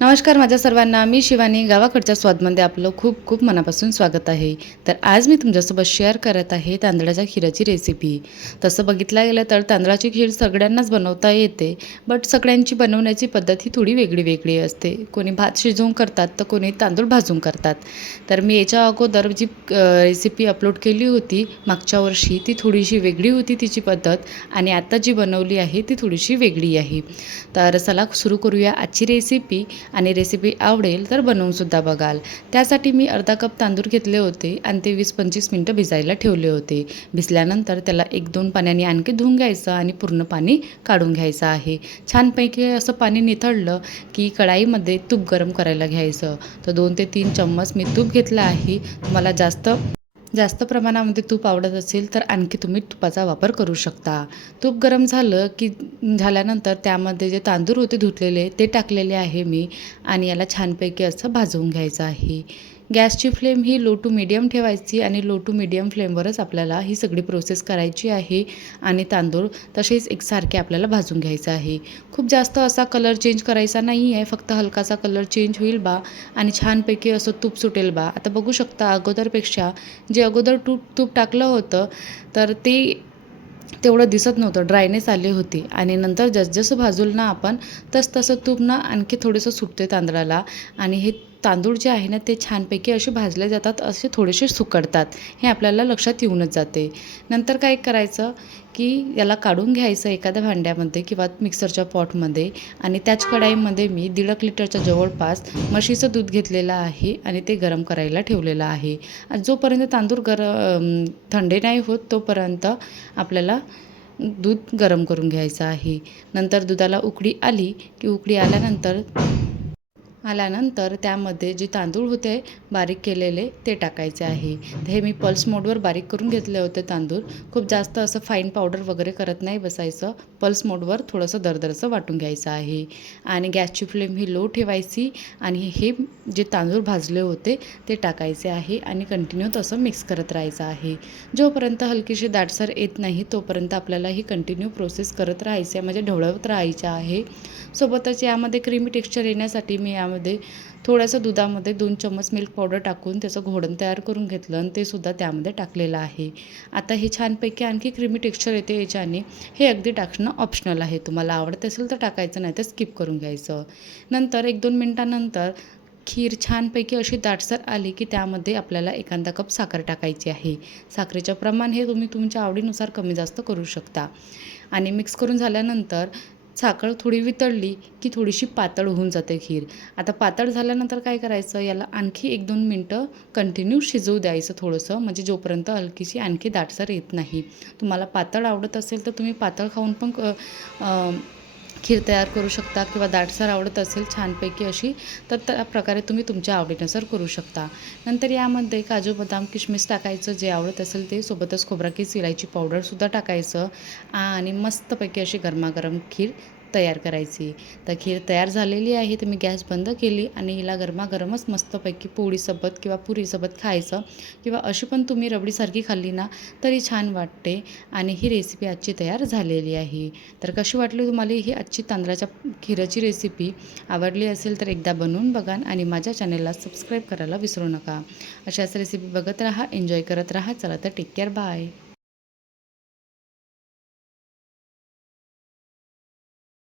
नमस्कार माझ्या सर्वांना, मी शिवानी. गावाकडच्या स्वादमध्ये आपलं खूप खूप मनापासून स्वागत आहे. तर आज मी तुमच्यासोबत शेअर करत आहे तांदळाच्या खीराची रेसिपी. तसं बघितलं गेलं तर तांदळाची खीर सगळ्यांनाच बनवता येते, बट सगळ्यांची बनवण्याची पद्धत ही थोडी वेगळी वेगळी असते. कोणी भात शिजवून करतात तर कोणी तांदूळ भाजून करतात. तर मी याच्या अगोदर जी रेसिपी अपलोड केली होती मागच्या वर्षी, ती थोडीशी वेगळी होती तिची पद्धत, आणि आता जी बनवली आहे ती थोडीशी वेगळी आहे. तर चला सुरू करूया आजची रेसिपी. आणि रेसिपी आवडेल तर बनवूनसुद्धा बघाल. त्यासाठी मी अर्धा कप तांदूळ घेतले होते आणि ते 20-25 मिनटं भिजायला ठेवले होते. भिजल्यानंतर त्याला 1-2 पाण्याने आणखी धुवून घ्यायचं आणि पूर्ण पाणी काढून घ्यायचं आहे. छानपैकी असं पाणी निथळलं की कढाईमध्ये तूप गरम करायला घ्यायचं. तर 2 ते 3 चम्मच मी तूप घेतलं आहे. तुम्हाला जास्त जास्त प्रमाणामध्ये तूप आवडत असेल तर आणखी तुम्ही तुपाचा वापर करू शकता. तूप गरम झालं की झाल्यानंतर त्यामध्ये जे तांदूळ होते धुतलेले ते टाकलेले आहे मी, आणि याला छानपैकी असं भाजवून घ्यायचं आहे. गॅसची फ्लेम ही लो टू मीडियम ठेवायची, आणि लो टू मीडियम फ्लेमवरच आपल्याला ही सगळी प्रोसेस करायची आहे. आणि तांदूळ तसेच एकसारखे आपल्याला भाजून घ्यायचं आहे. खूप जास्त असा कलर चेंज करायचा नाही आहे, फक्त हलकासा कलर चेंज होईल बा, आणि छानपैकी असं तूप सुटेल बा. आता बघू शकता अगोदरपेक्षा जे अगोदर तूप टाकलं होतं तर ते तेवढं दिसत नव्हतं, ड्रायनेस आली होती. आणि नंतर जसजसं भाजूल ना आपण तसं तूप ना आणखी थोडंसं सुटते तांदळाला, आणि हे तांदूळ जे आहे ना ते छानपैकी असे भाजले जातात, असे थोडेसे सुकडतात. हे आपल्याला लक्षात येऊनच जाते. नंतर काय करायचं की याला काढून घ्यायचं एखाद्या भांड्यामध्ये किंवा मिक्सरच्या पॉटमध्ये, आणि त्याच कढाईमध्ये मी 1.5 लिटरच्या जवळपास म्हशीचं दूध घेतलेलं आहे आणि ते गरम करायला ठेवलेलं आहे. जोपर्यंत तांदूळ थंडे नाही होत तोपर्यंत आपल्याला दूध गरम करून घ्यायचं आहे. नंतर दुधाला उकळी आल्यानंतर त्यामध्ये जे तांदूळ होते बारीक केलेले ते टाकायचे आहे. तर हे मी पल्स मोडवर बारीक करून घेतले होते तांदूळ. खूप जास्त असं फाईन पावडर वगैरे करत नाही बसायचं. पल्स मोडवर थोडंसं दरदरचं वाटून घ्यायचं आहे, आणि गॅसची फ्लेम ही लो ठेवायची, आणि हे जे तांदूळ भाजले होते ते टाकायचे आहे आणि कंटिन्यू तसं मिक्स करत राहायचं आहे. जोपर्यंत हलकीशी दाटसर येत नाही तोपर्यंत आपल्याला ही कंटिन्यू प्रोसेस करत राहायची आहे, म्हणजे ढवळत राहायचं आहे. सोबतच यामध्ये क्रीमी टेक्स्चर येण्यासाठी मी यामध्ये थोडंसं दुधामध्ये 2 चम्मच मिल्क पावडर टाकून त्याचं घोळण तयार करून घेतलं, आणि ते सुद्धा त्यामध्ये टाकलेलं आहे. आता हे छानपैकी आणखी क्रीमी टेक्स्चर येते याच्याने. हे अगदी टाकणं ऑप्शनल आहे. तुम्हाला आवडत असेल तर टाकायचं, नाही तर स्किप करून घ्यायचं. नंतर 1-2 मिनटानंतर खीर छानपैकी अशी दाटसर आली की त्यामध्ये आपल्याला एखादा कप साखर टाकायची आहे. साखरेचं प्रमाण हे तुम्ही तुमच्या आवडीनुसार कमी जास्त करू शकता. आणि मिक्स करून झाल्यानंतर साखर थोडी वितळली की थोडीशी पातळ होऊन जाते खीर. आता पातळ झाल्यानंतर काय करायचं, याला आणखी 1-2 मिनटं कंटिन्यू शिजवू द्यायचं थोडंसं, म्हणजे जोपर्यंत हलकीशी आणखी दाटसर येत नाही. तुम्हाला पातळ आवडत असेल तर तुम्ही पातळ खाऊन पण खीर तयार करू शकता, किंवा दाटसर आवडत असेल छानपैकी अशी तर त्या प्रकारे तुम्ही तुमच्या आवडीनुसार करू शकता. नंतर यामध्ये काजू, बदाम, किशमिश टाकायचं जे आवडत असेल ते. सोबतच खोबरा किस, इलायची पावडरसुद्धा टाकायचं, आणि मस्तपैकी अशी गरमागरम खीर तयार करायची. तर खीर तयार झालेली आहे, तर मी गॅस बंद केली आणि हिला गरमागरमच मस्तपैकी पोळीसोबत किंवा पुरीसोबत खायचं, किंवा अशी पण तुम्ही रबडीसारखी खाल्ली ना तरी छान वाटते. आणि ही रेसिपी आजची तयार झालेली आहे. तर कशी वाटली तुम्हाला ही आजची तांदळाच्या खीराची रेसिपी? आवडली असेल तर एकदा बनवून बघा, आणि माझ्या चॅनलला सबस्क्राईब करायला विसरू नका. अशाच रेसिपी बघत राहा, एन्जॉय करत राहा. चला तर टेक केअर, बाय.